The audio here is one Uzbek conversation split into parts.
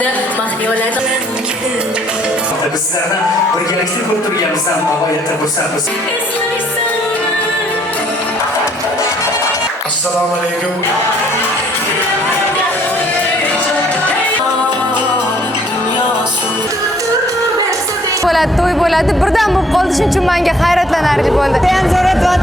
hamda mahliyolarni biz sizlarni birgalikda ko'rib turganimizdan g'oyatda xursandmiz. Assalomu alaykum. Bo'ladi, to'y bo'ladi. Birdan bo'lib qoldi, shuning uchun menga hayratlanarli bo'ldi. Ham zo'rat va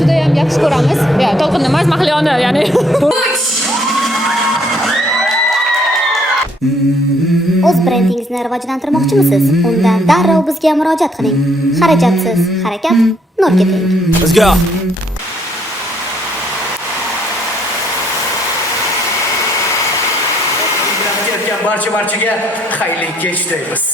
Judayam yaxshi ko'ramiz. Ya, To'lqinni emas, Mahliyoni, ya'ni. O'z brendingizni rivojlantirmoqchimisiz? Unda darrov bizga murojaat qiling. Xarajatsiz harakat nurga teng. Let's go. Barchaga xayrli kech deymiz.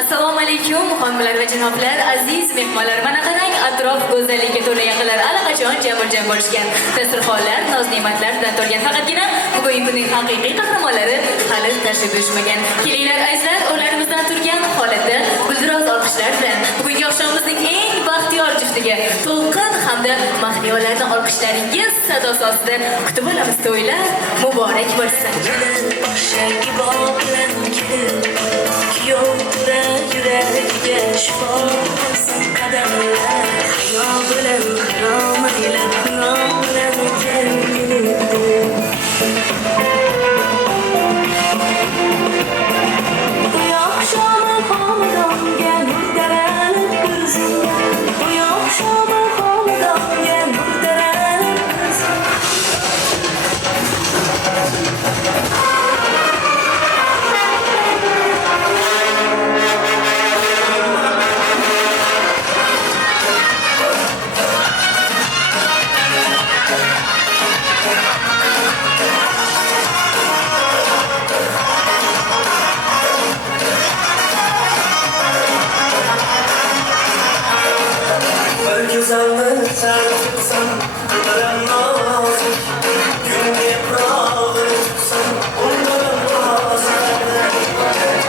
Assalomu alaykum xonimlar va janoblar, aziz mehmonlar. Mana qarang, atrof go'zallikka to'la yaqinlar allaqachon jam bo'lishgan. Dasturxonlar, noz-ne'matlardan to'lgan. Faqatgina bugungi kunning haqiqiy qahramonlari hali tashrif buyurishmagan. Kelinglar azizlar, o'rlarimizdan turgan holatda guldiroz olqishlar bilan bugungi oqshomimizning eng baxtiyor juftiga To'lqin hamda mahliyolarni olqishlaringiz sadosi ostida kutib olamiz. To'ylar muborak bo'lsin. Yüreğe şifa olsun kademler Hayal bilen kram ile kram bilen kendini Bu akşamı havadan gel mürdelen gözünden Bu akşamı havadan gel mürdelen gözünden Güzellik serpilsen, karanlık Gün yaprağı tutsan, onların bazen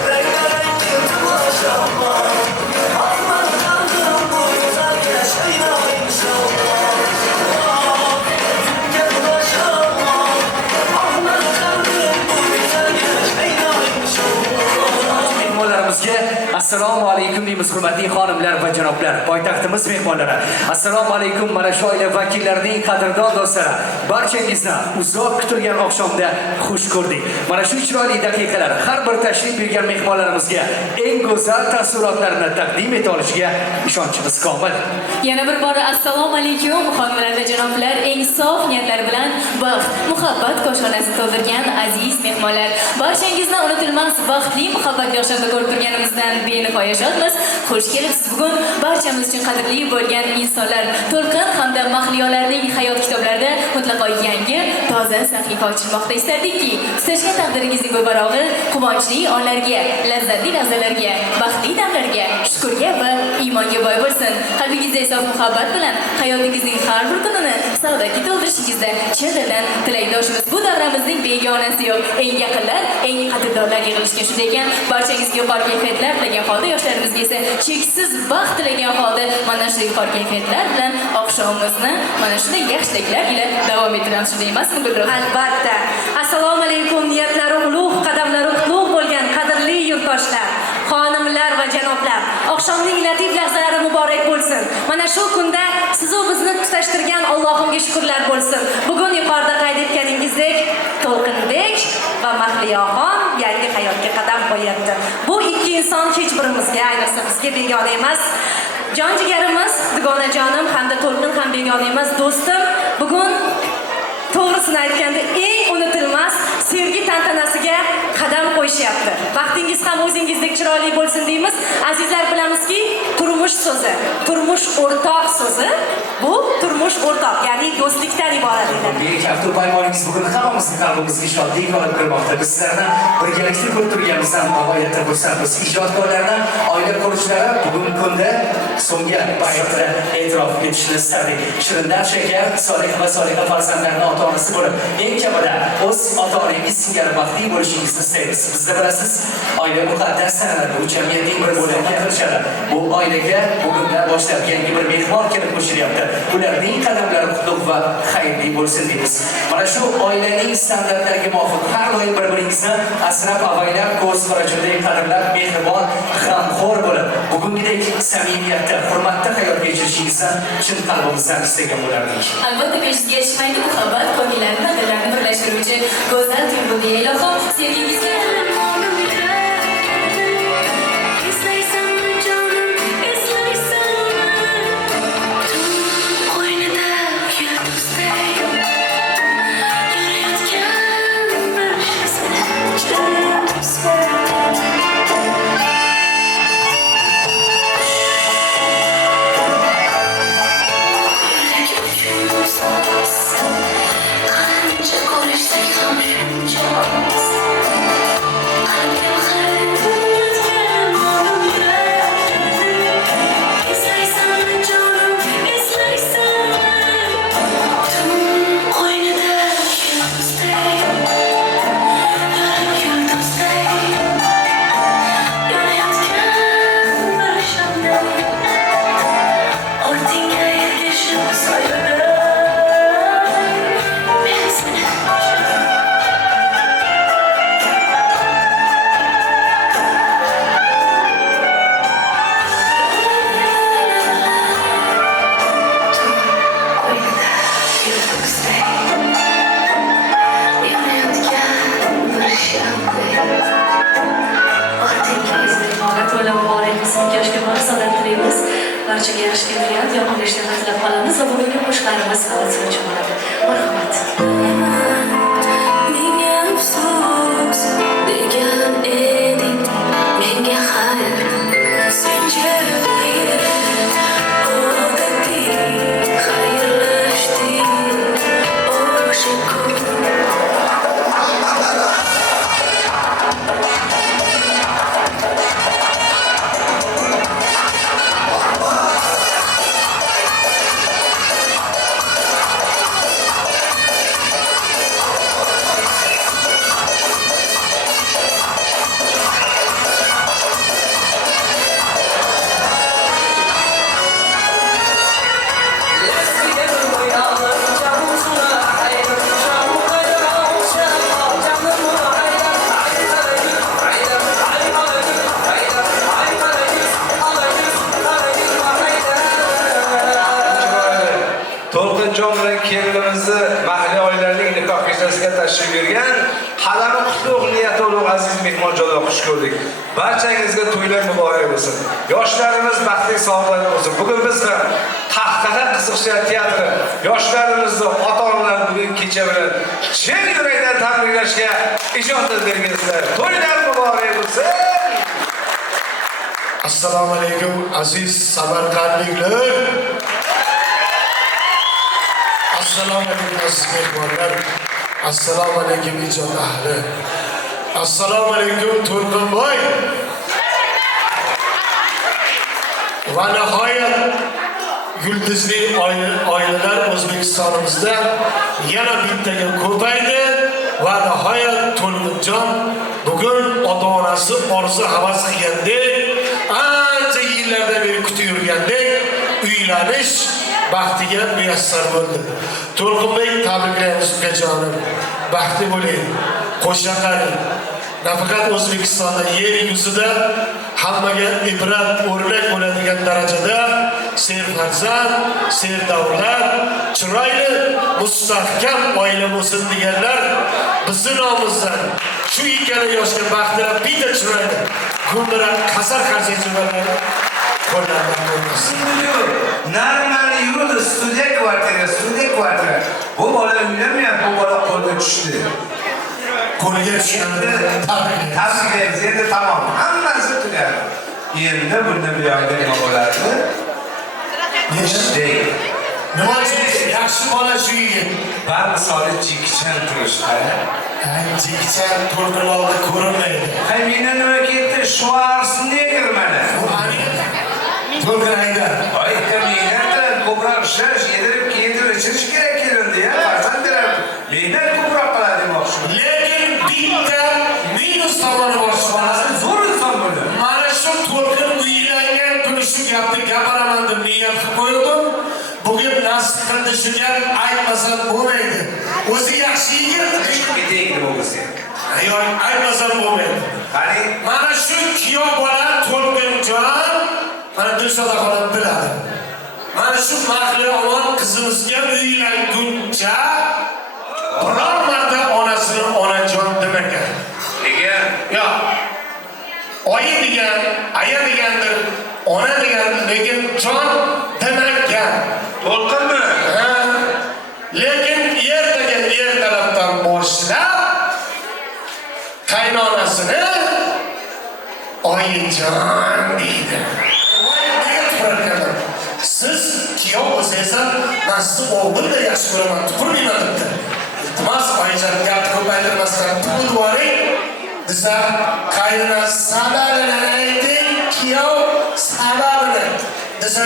Rengarenk yurtlaşama Aman kaldım bu güzel yaşayla inşallah Gün yapraşama Aman kaldım bu güzel yaşayla inşallah Mehmonlarimizga assalomu alaykum deymiz, hurmatli xonimlar va janoblar, poytaxtimiz mehmonlari. Assalomu alaykum mana shu oila vakillarining qadrdon do'stlari. Barchangizni uzoq kutilgan oqshomda xush ko'rdik. Mana shu chiroyli daqiqalar har bir tashrif buyurgan mehmonlarimizga eng go'zal taassurotlarni taqdim eta olishiga ishonchimiz komil. Yana bir bora assalomu alaykum xonimlar va janoblar, eng sof niyatlar bilan baxt, muhabbat koshonasi to'ldirgan aziz mehmonlar. Barchangizni unutilmas baxtli muhabbatli oqshomda ko'rib turganimizdan benihoya shodmiz. Xush kelibsiz. Bugun barchamiz uchun qadrli bo'lgan insonlar To'lqin hamda mahliyolarning hayot kitoblarida mutlaqo yangi, toza sahifa ochilmoqda. Istardikki, istashgan taqdiringizning bu barog'i quvonchli onlarga, lazzatli lahzalarga, baxtli damlarga, shukrga va iymonga boy bo'lsin. Qalbingizda esa muhabbat bilan hayotingizning har bir kunini saodatga to'ldirishingizda chin dildan tilakdoshimiz. Bu davramizning begonasi yo'q. Eng yaqinlar, eng qadrdonlar yig'ilishgan shunday ekan, barchangizga yuqori kayfiyatlar tilagan holda, yoshlarimizga esa cheksiz baxt tilagan holda mana shu yuqori kayfiyatlar bilan oqshomimizni mana shunday yaxshiliklar bilan davom ettiramiz, shunday emasmi Gulro'z? Albatta. Assalomu alaykum, niyatlari ulug', qadamlari qutlug' bo'lgan qadrli yurtdoshlar, xonimlar va janoblar. Oqshomning latif lahzalari muborak bo'lsin. Mana shu kunda siz u bizni tutashtirgan Allohimga shukrlar bo'lsin. Bugun yuqorida qayd etganingizdek, To'lqinbek va Mahliyoxon yangi hayotga qadam qo'yapti. Bu ikki inson hech birimizga, ayniqsa bizga begona emas. Jon jigarimiz, dugonajonim hamda To'lqin ham begona emas, do'stim. Bugun to'g'risini aytganda eng unutilmas sevgi tantanasiga qadam qo'yishyapti. Vaqtingiz ham o'zingizdek chiroyli bo'lsin deymiz. Azizlar, bilamizki, turmush so'zi, turmush o'rtoq so'zi Bu turmush o'rtoq, ya'ni do'stlikdan iborat etiladi. Buyuk avto payvoningiz bugun hammamizni qalbimizga shodlik olib kirmoqda. Biz sizlarni birgalikda ko'rib turganimizdan g'oyatda xursandmiz. Ijodkorlardan oila quruvchilari bugungi kunda so'nggi paytda e'tirof etishni istardik. Shirinlar shakar, Soliha va Soliha farzandlarining ota-onasi bo'lib, eng kamida o'z ota-onangiz singari baxtli bo'lishingizni istaymiz. Bizda bilasiz, oila muqaddas sanaladi, u jamiyatning bir bo'lagi qilishadi. Bu oilaga bugunda boshlab yangi bir mehmon kelib qo'shilyapti. Ularning qadamlari qutlug' va xayrli bo'lsin deymiz. Mana shu oilaning standartlariga muvofiq har doim bir-biringizni asrab-avaylab, ko'z qarachudek qadrlab, mehribon, g'amxo'r bo'lib, bugungidek samimiyatda, hurmatda hayot kechirishingizni chin qalbimizdan istagan bo'lardik. Albatta beshga yetishmaydi muhabbat, ko'ngillarni, dillarni birlashtiruvchi go'zal tuyg'u deya ilohim sevgingizga barchaga yaxshi kayfiyat, yoqimli ishlar tilab qolamiz va bugungi qo'shiqlarimiz faoliyatchi bo'ladi. Marhamat. Menga afsus degan eding, menga xayr, sen jilmayib, odatiy xayrlashding, o'sha kun. To'lqinjon bilan kelinimizni mahalliy oilalarning nikoh kechasiga tashrif buyurgan hadami qutlug' niyati ulug' aziz mehmonjonlar xush ko'rdik. Barchangizga to'ylar muborak bo'lsin. Yoshlarimiz baxtli sog'lom bo'lsin. Bugun biz bilan Qahqaha qiziqchilar teatri yoshlarimizni ota-onalar bugun kecha bilan chin yurakdan tabriklashga ijozat bergansizlar. To'ylar muborak bo'lsin. Assalomu alaykum aziz samarqandliklar. Assalomu alaykum aziz mehmonlar. Assalomu alaykum ijod ahli. Assalomu alaykum To'lqinboy. Va nihoyat yulduzli oilalar O'zbekistonimizda yana bittaga ko'paydi va nihoyat To'lqinjon bugun ota-onasi orzu havas qilgandek, ancha yillardan beri kutib yurgandek uylanish baxtiga muyassar bo'ldi. To'lqinbek, tabriklaymiz ukajonim. Baxtli bo'ling, qo'sha qaring. Nafaqat O'zbekistonda, yer yuzida hammaga ibrat, o'rnak bo'ladigan darajada serfarzand, serdavlat, chiroyli, mustahkam oila bo'lsin deganlar bizning nomimizdan shu ikkala yoshga baxtlar bitta chiroyli, guldirak, qasar qarzichilarni qo'llardan qo'ymasin. Narmani yurdi, studiya kvartira. Bu bola uylanmayapti, bu bola qo'lga tushdi. Qo'lga tushganda tabriklaymiz, endi tamom, hammasi tugadi. Endi bunda buyoqda nima bo'ladi? Ishday. Nima uchun yaxshi bola shu yigit? Ben misali jikchan turishdi. Jikchan to'rqin oldi ko'rinmaydi. Meni nima ketdi? Schwarzenegger mana. To'rqin ayda. Aytdim mehnat ko'proq ishlash, yedirib kiydirib ichirish kerak kelindi ya. Farzandlar mehnat ko'proq qiladi demoqchiman. Lekin bitta minus tomoni bor. Zo'r inson bo'ldi. Mana shu to'rqin uylangan kuni shu gapni gapiraman deb niyat qilib qo'ydim. Bugün nasib qildi shu gap aytmasam bo'lmaydi. O'zi yaxshi yigit. Ketaylik bu o'zi. Ayol aytmasam bo'lmaydi. Qani, Mana shu kuyov bola To'lqinjon, mana Dilshod xonim biladi. Mana shu Mahliyoxon qizimizga uylanguncha biror marta onasini onajon demagan. nega? Yo. Oyi degan, aya degandir, ona degan, lekin jon demagan. To'lqinmi? Lekin ertalabdan boshlab qaynonasini oyijon deydi. Siz kuyov bo'lsangiz, men sizni o'g'ilda yaxshi ko'raman, tupurmayman debdi. Iltimos oyijon gap ko'paytirmasdan tuqulvoring. Desa qaynonasi sababini ayting, kuyov sababini. Desa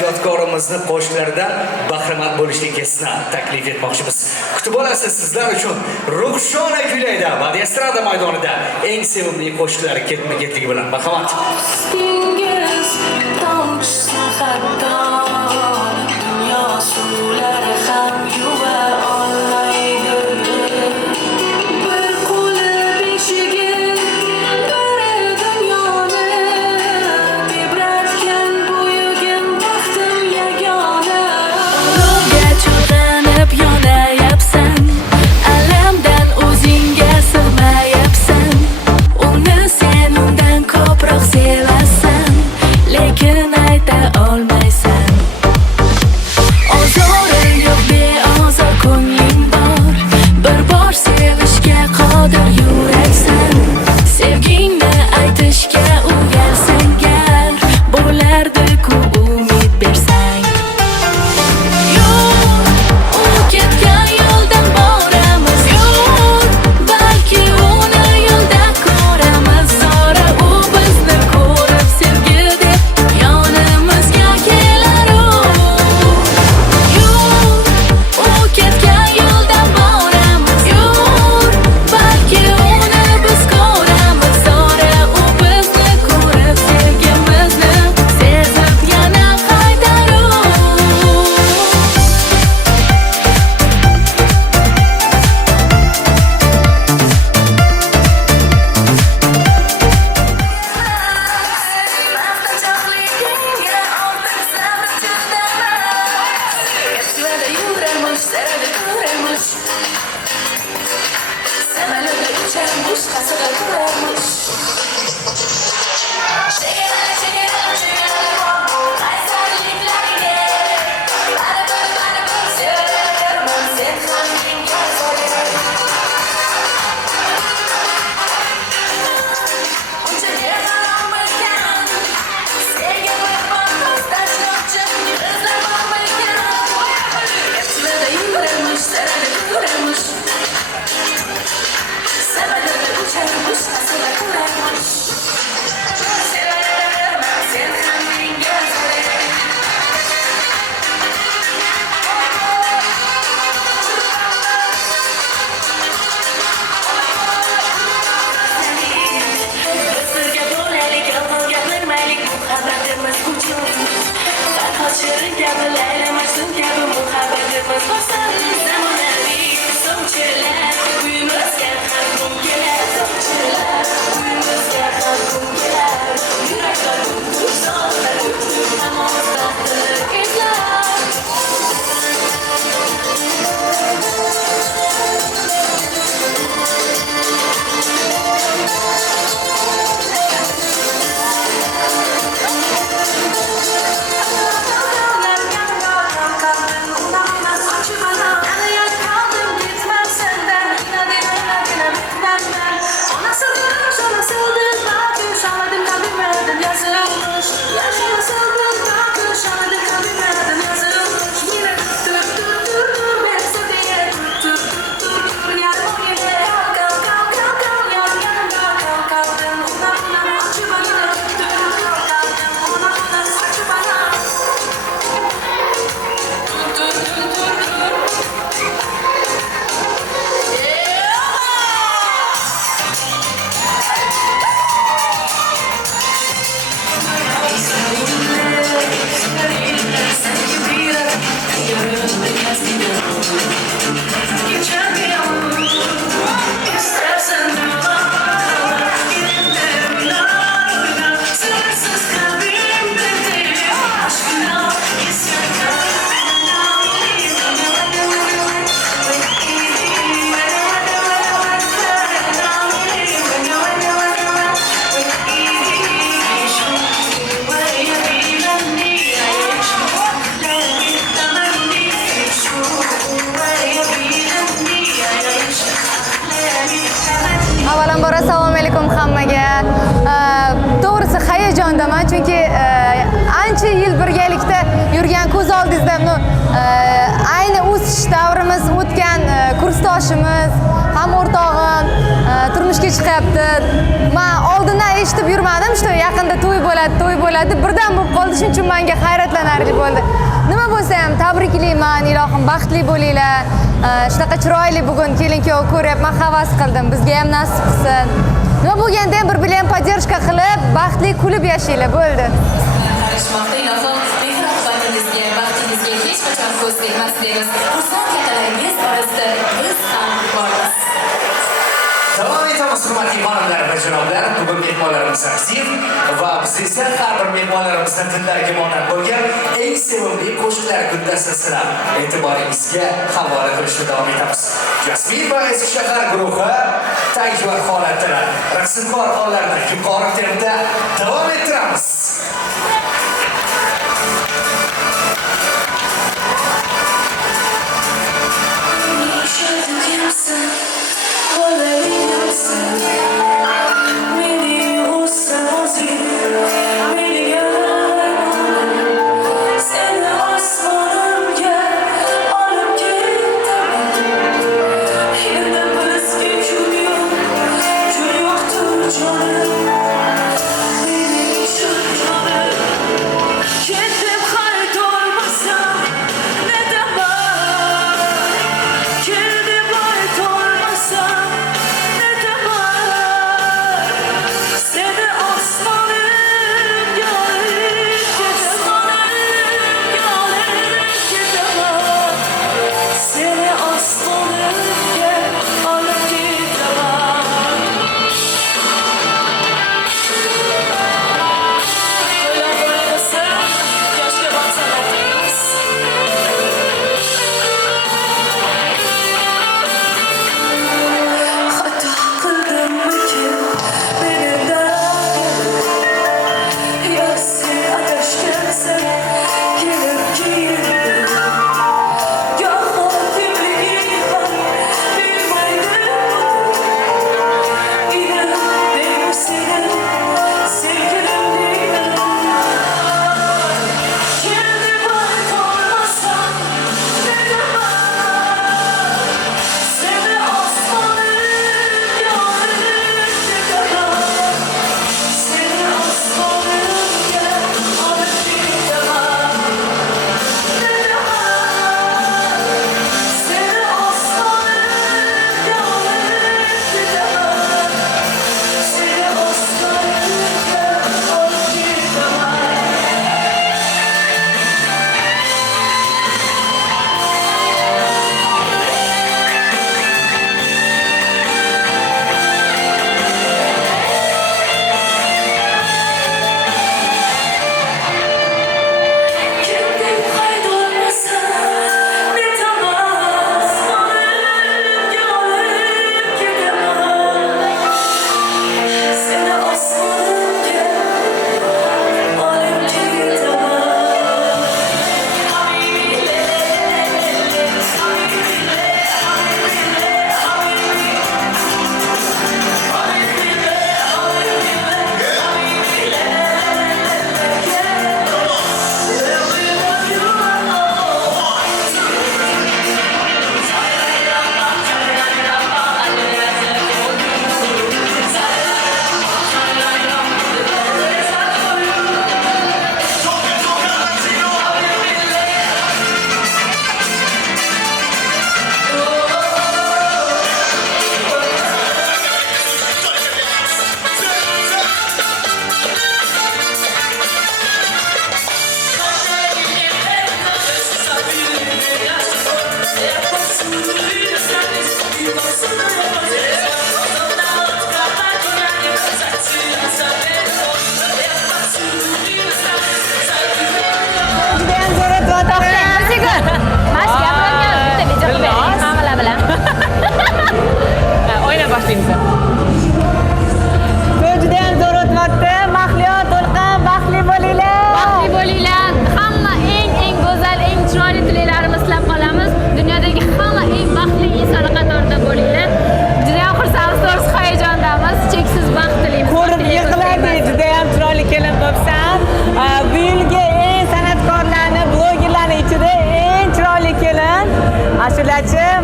ijodkorimizni qo'shiqlaridan bahramand bo'lishlikka sizlarni taklif etmoqchimiz. Kutib olasiz sizlar uchun Ruxshona kuylaydi va estrada maydonida eng sevimli qo'shiqlari ketma-ketligi bilan marhamat. Lekin ayta olmaysan. bo'ldi. Men oldindan eshitib yurmadim, işte yaqinda to'y bo'ladi. Birdan bo'lib qoldi, shuning uchun menga hayratlanarli bo'ldi. Nima bo'lsa ham tabriklayman, ilohim baxtli bo'linglar. Shunaqa chiroyli bugun kelin-kuyov ko'ryapman, havas qildim. Bizga ham nasib qilsin. Nima bo'lganda ham bir-bilan podдержка qilib, baxtli kulib yashanglar bo'ldi. Qarashmoqda ilohim mehr-oqibatingizga, baxtingizga hech qachon ko'z tegmasligimiz. Xursand katalaringiz orasida biz ham bormiz. Davom etamiz hurmatli xonimlar va janoblar. Bugun mehmonlarimiz aktiv va biz esa har bir mehmonlarimizning dillariga monand bo'lgan eng sevimli qo'shiqlar guldastasini e'tiboringizga havola qilishda davom etamiz. Jasmin va Eski shahar guruhi tajva holatida raqsimkor hollarni yuqori tempda davom ettiramiz.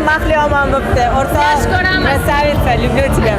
Mahliyo omon bo'pti. O'rtoq, krasavitsa, люблю тебя.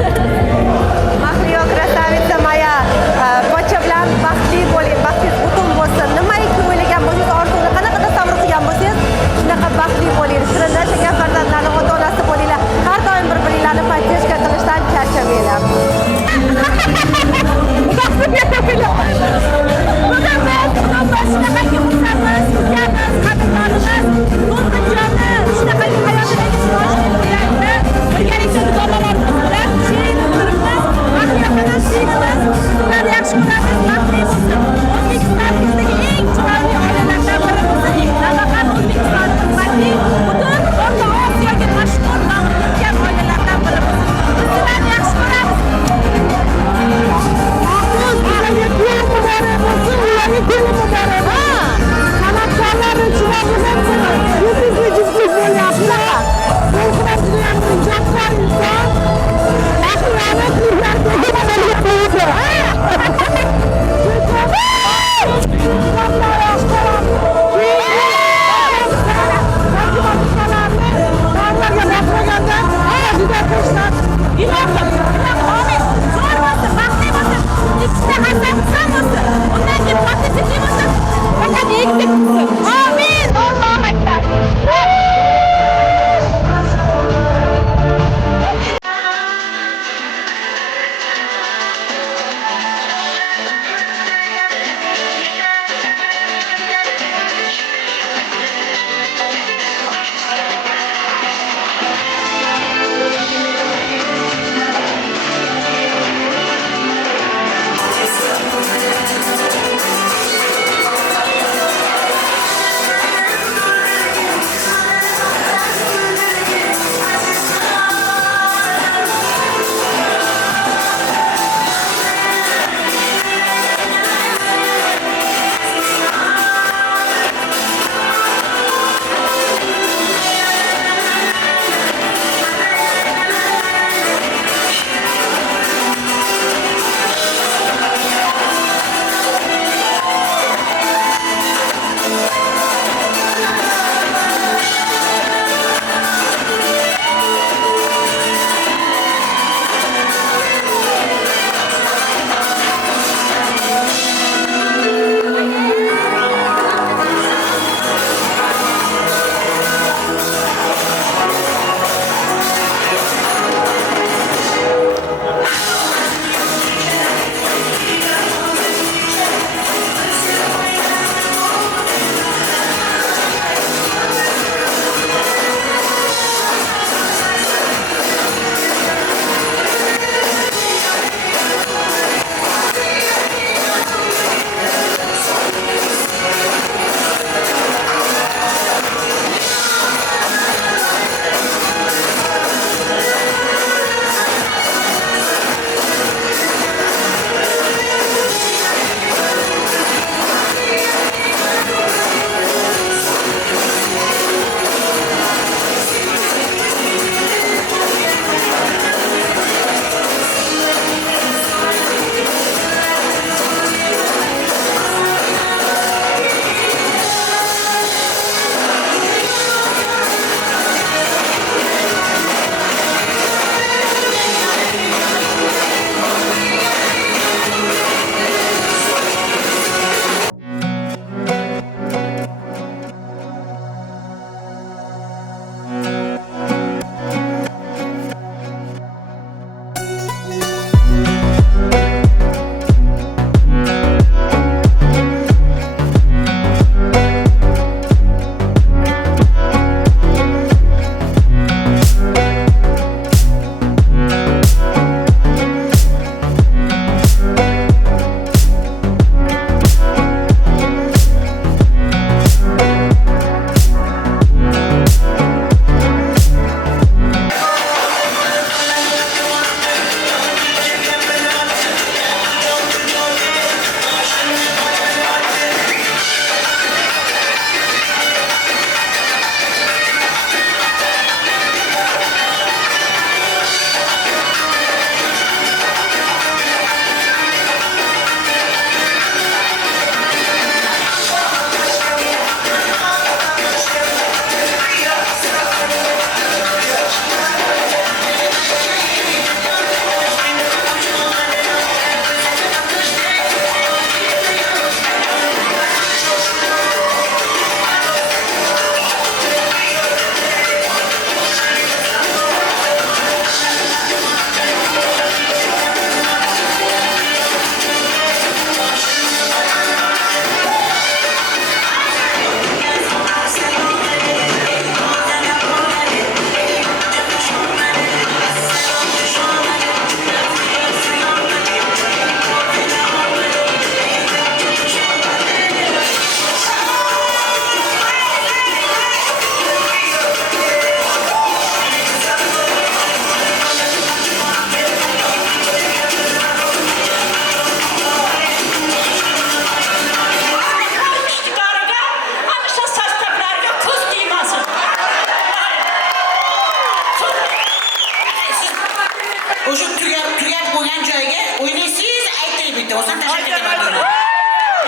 bitta o'zim tashlab ketaman buni.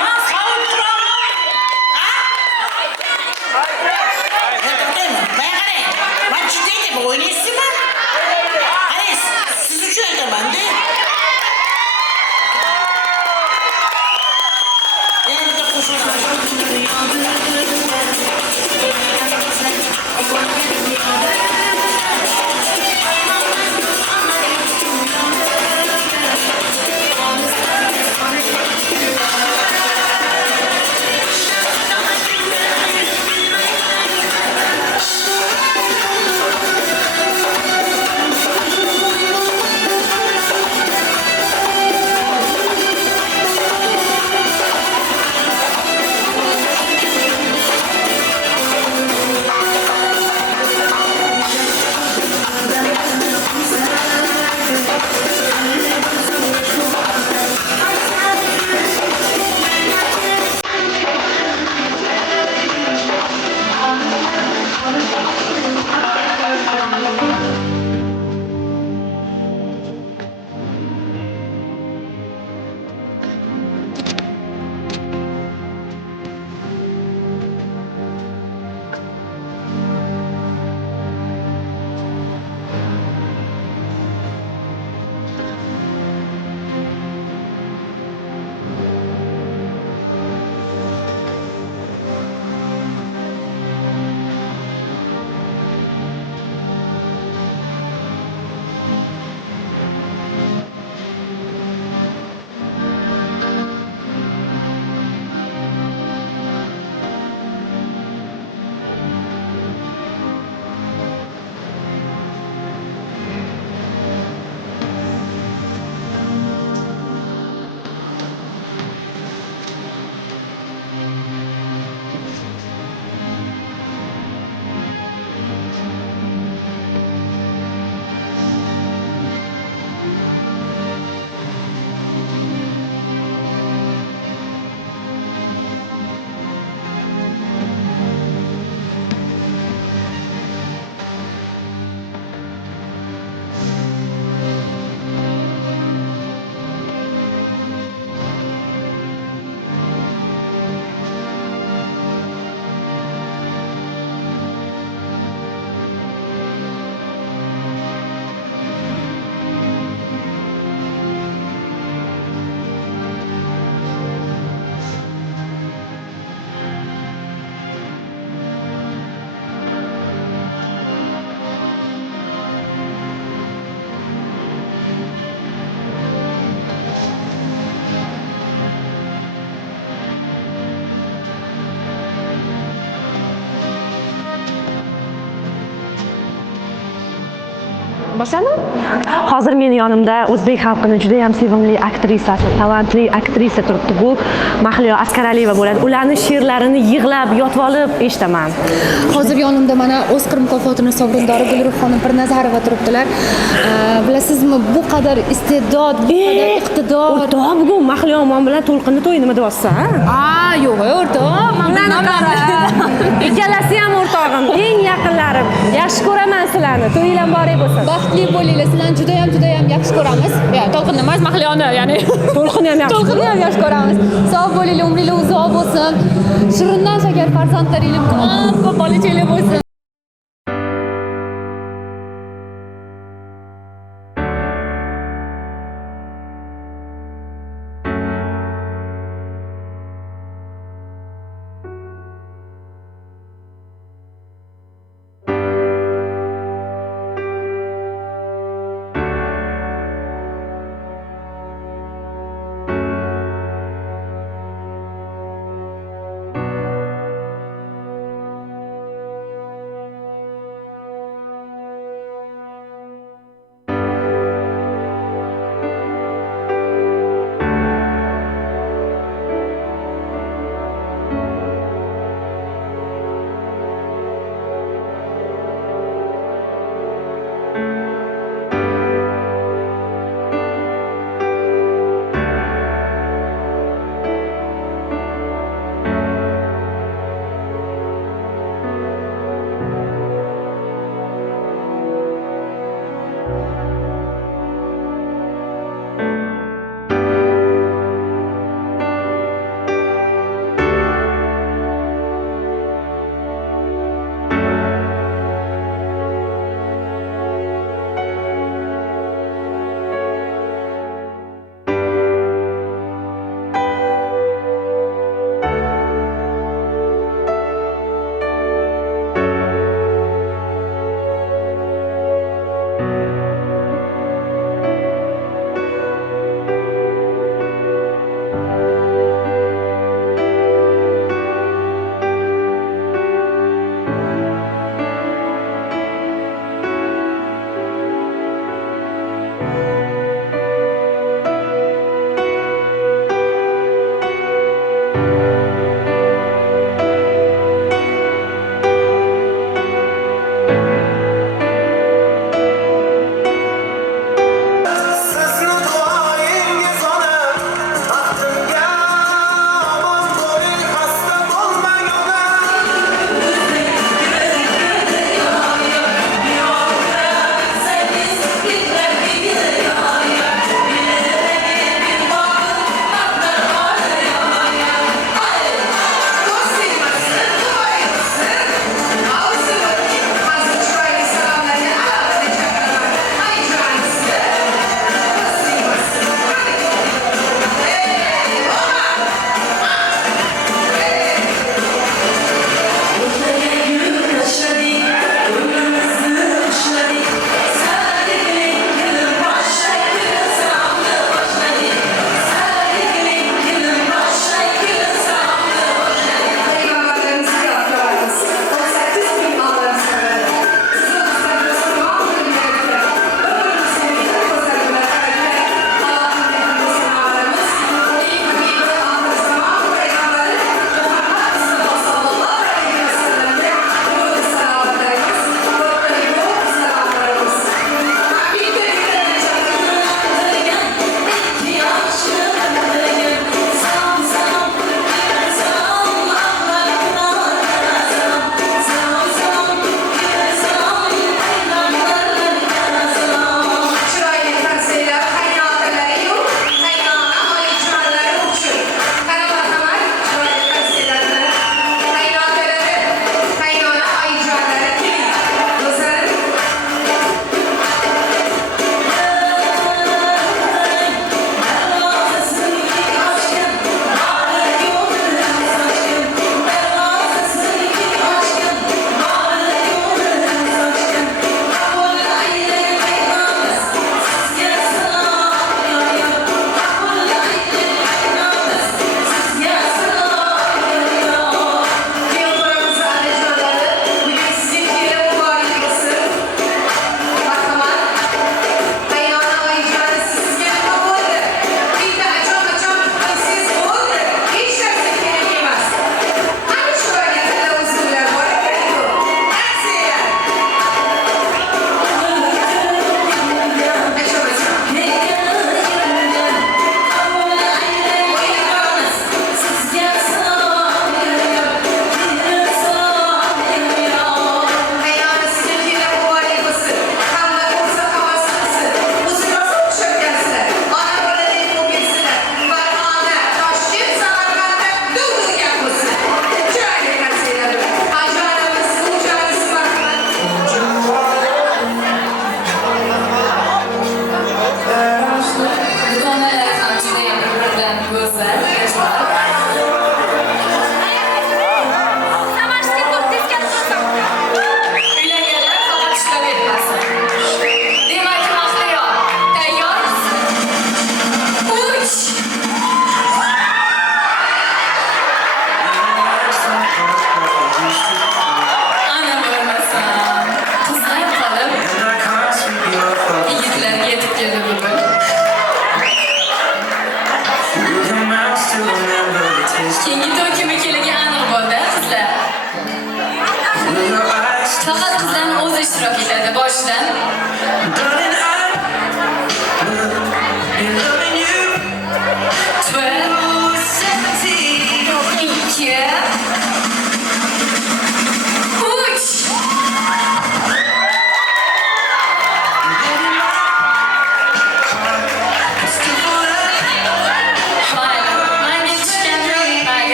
Men sovut qurolman. Ha? Men qarang. Men jiddiy deb o'ynaysizmi? Qarang, siz uchun aytaman-da. Yana bitta qo'shiq. Boshlandim. Hozir meni yonimda o'zbek xalqining juda ham sevimli aktrisasi, talantli aktrisa turibdi. Bu Mahliyo Askaraliyeva bo'ladi. Ularning she'rlarini yig'lab, yotib olib eshitaman. Hozir yonimda mana Oskar mukofotining sovrindori Gulruxonim Pirnazarova turibdilar. Bilasizmi, bu qadar iste'dod, bu qadar iqtidor. O'rtoq, bugun Mahliyo omon bilan To'lqinni to'yi nima deyapsan? Yo'q, o'rtoq. Ikkalasi ham o'rtog'im, eng yaqinlarim. Yaxshi ko'raman sizlarni. To'yinglar muborak bo'lsin. Baxtli bo'linglar. Sizlarni juda ham yaxshi ko'ramiz. To'lqinni emas, Mahliyoni, ya'ni To'lqinni ham yaxshi. To'lqinni ham yaxshi ko'ramiz. Sog' bo'linglar, umringlar uzoq bo'lsin. Shirindan shakar farzandlaringlar ko'p bolachanglar bo'lsin.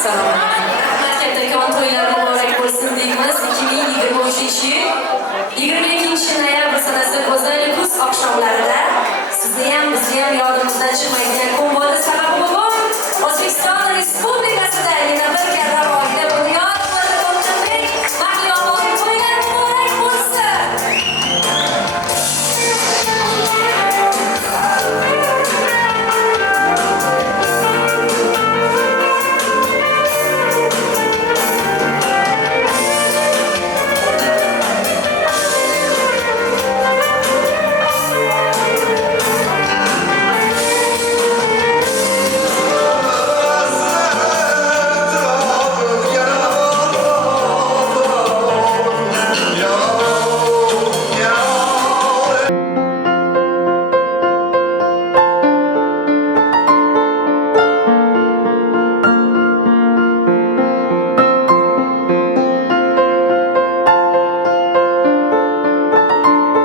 assalomu alaykum.